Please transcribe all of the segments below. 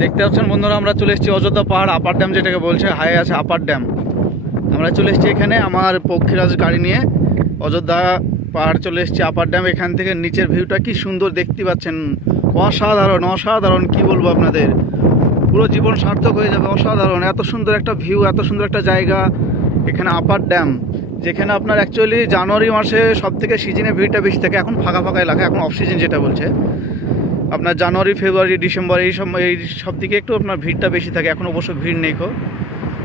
দেখতে পাচ্ছেন বন্ধুরা, আমরা চলে এসেছি অযোধ্যা পাহাড় আপার ড্যাম যেটাকে বলছে হাই আছে আপার ড্যাম আমরা চলে এসেছি এখানে, আমার পক্ষীরাজ গাড়ি নিয়ে। অযোধ্যা পাহাড় চলে এসেছি আপার ড্যাম এখান থেকে নিচের ভিউটা কি সুন্দর দেখতে পাচ্ছেন। অসাধারণ অসাধারণ, কি বলব আপনাদের? পুরো জীবন সার্থক হয়ে যাবে, অসাধারণ। এত সুন্দর একটা ভিউ এত সুন্দর একটা জায়গা, এখানে আপার ড্যাম যেখানে আপনার অ্যাকচুয়ালি জানুয়ারি মাসে সব থেকে সিজনে ভিড়টা বেশি থাকে। এখন ফাঁকা ফাঁকা এলাকা, এখন অফ সিজন যেটা বলছে। আপনার জানুয়ারি, ফেব্রুয়ারি, ডিসেম্বর এই সব এই সব দিকে একটু আপনার ভিড়টা বেশি থাকে। এখন অবশ্য ভিড় নেই খো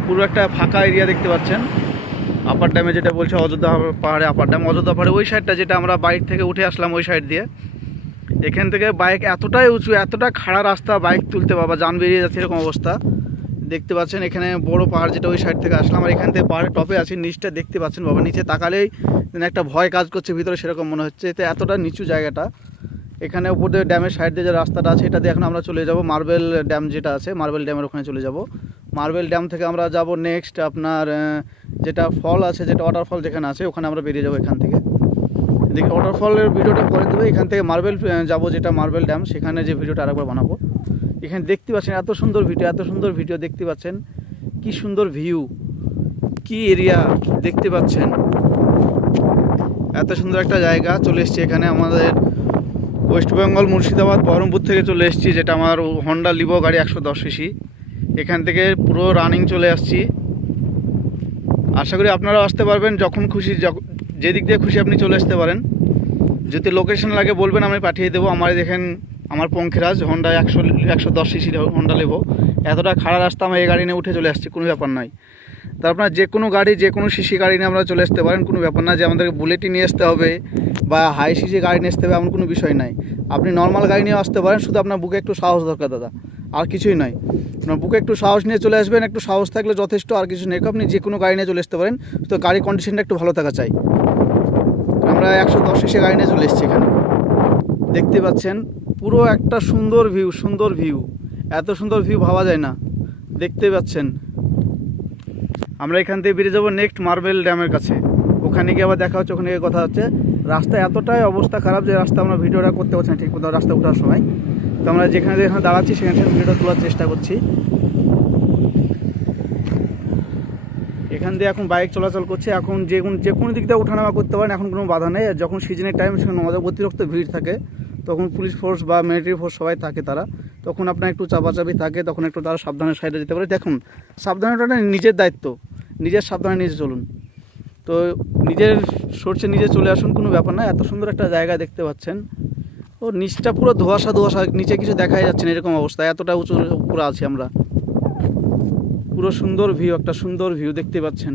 পুরো একটা ফাঁকা এরিয়া দেখতে পাচ্ছেন। আপার ড্যামে যেটা বলছে অযোধ্যা পাহাড়ে আপার ড্যাম অযোধ্যা পাহাড়ে, ওই সাইডটা যেটা আমরা বাইক থেকে উঠে আসলাম ওই সাইড দিয়ে। এখান থেকে বাইক এতটাই উঁচু, এতটা খাড়া রাস্তা বাইক তুলতে বাবা, যান বেরিয়ে যাচ্ছে এরকম অবস্থা। দেখতে পাচ্ছেন, এখানে বড় পাহাড় যেটা ওই সাইড থেকে আসলাম। আর এখান থেকে পাহাড়ের টপে আছি, নিচটা দেখতে পাচ্ছেন বাবা, নিচে তাকালেই একটা ভয় কাজ করছে, ভিতরে সেরকম মনে হচ্ছে। এতে এতটা নিচু জায়গাটা। এখানে উপর দিয়ে ড্যামের সাইড দিয়ে যে রাস্তাটা আছে, এটা দিয়ে এখন আমরা চলে যাব। মার্বেল ড্যাম যেটা আছে মার্বেল ড্যামের ওখানে চলে যাব। মার্বেল ড্যাম থেকে আমরা যাব নেক্সট আপনার যেটা ফল আছে, যেটা ওয়াটারফল যেখানে আছে, ওখানে আমরা বেরিয়ে যাব এখান থেকে। এদিকে ওয়াটারফলের ভিডিওটা করে দেবো। এখান থেকে মার্বেল যাব যেটা মার্বেল ড্যাম সেখানে যে ভিডিওটা আরেকবার বানাবো। এখানে দেখতে পাচ্ছেন এত সুন্দর ভিডিও, এত সুন্দর ভিডিও দেখতে পাচ্ছেন। কি সুন্দর ভিউ কি এরিয়া দেখতে পাচ্ছেন। এত সুন্দর একটা জায়গা চলে এসছি এখানে আমাদের ওয়েস্ট বেঙ্গল মুর্শিদাবাদ বহরমপুর থেকে চলে এসেছি, যেটা আমার হন্ডা লিভো গাড়ি একশো দশ সিসি। এখান থেকে পুরো রানিং চলে আসছি। আশা করি আপনারাও আসতে পারবেন যখন খুশি যেদিক দিয়ে খুশি আপনি চলে আসতে পারেন। যদি লোকেশন লাগে বলবেন, আমি পাঠিয়ে দেবো। আমার দেখেন, আমার পঙ্খিরাজ হন্ডা একশো একশো দশ সিসির হন্ডা লেবো। এতটা খাড়া রাস্তা আমি এই গাড়ি নিয়ে উঠে চলে আসছি, কোনো ব্যাপার নয় তা আপনার যে কোনো গাড়ি যে কোনো সিসি গাড়ি নিয়ে আমরা চলে আসতে পারেন, কোনো ব্যাপার না যে আমাদেরকে বুলেটই নিয়ে আসতে হবে বা হাই সিসি গাড়ি নিয়ে আসতে হবে, এমন কোনো বিষয় নাই। আপনি নর্মাল গাড়ি নিয়েও আসতে পারেন, শুধু আপনার বুকে একটু সাহস দরকার দাদা, আর কিছুই নয়। আপনার বুকে একটু সাহস নিয়ে চলে আসবেন, একটু সাহস থাকলে যথেষ্ট, আর কিছু নেই। আপনি যে কোনো গাড়ি নিয়ে চলে আসতে পারেন, তো গাড়ির কন্ডিশনটা একটু ভালো থাকা চাই। আমরা একশো দশ সিসি গাড়ি নিয়ে চলে এসেছি এখানে। দেখতে পাচ্ছেন, পুরো একটা সুন্দর ভিউ সুন্দর ভিউ এত সুন্দর ভিউ ভাবা যায় না। দেখতে পাচ্ছেন আমরা এখান থেকে বেরিয়ে যাব নেক্সট মার্বেল ড্যামের কাছে। ওখানে গিয়ে আবার দেখা হচ্ছে, ওখানে গিয়ে কথা হচ্ছে। রাস্তা এতটাই অবস্থা খারাপ যে রাস্তা আমরা ভিডিওটা করতে পারছি না ঠিক মতো রাস্তা ওঠার সময়। তো আমরা যেখানে যেখানে দাঁড়াচ্ছি, সেখানে সেখানে ভিডিওটা তোলার চেষ্টা করছি। এখান দিয়ে এখন বাইক চলাচল করছে। এখন যে কোনো যে কোনো দিক দিয়ে ওঠানামা করতে পারেন, এখন কোনো বাধা নেই। যখন সিজনের টাইম সেখানে অত- অতিরিক্ত ভিড় থাকে। তখন পুলিশ ফোর্স বা মিলিটারি ফোর্স সবাই থাকে তারা। তখন আপনার একটু চাপাচাপি থাকে, তখন একটু তারা সাবধানে সাইডে যেতে পারে। দেখুন সাবধানতা নিজের দায়িত্ব। নিজের সাবধানে নিজে চলুন। তো নিজের সরষে নিজে চলে আসুন, কোনো ব্যাপার না। এত সুন্দর একটা জায়গা দেখতে পাচ্ছেন। ও নিচটা পুরো ধোয়াশা ধোয়াশা, নিচে কিছু দেখাই যাচ্ছে না এরকম অবস্থা। এতটা উঁচু উপরে আছি আমরা। পুরো সুন্দর ভিউ একটা সুন্দর ভিউ দেখতে পাচ্ছেন।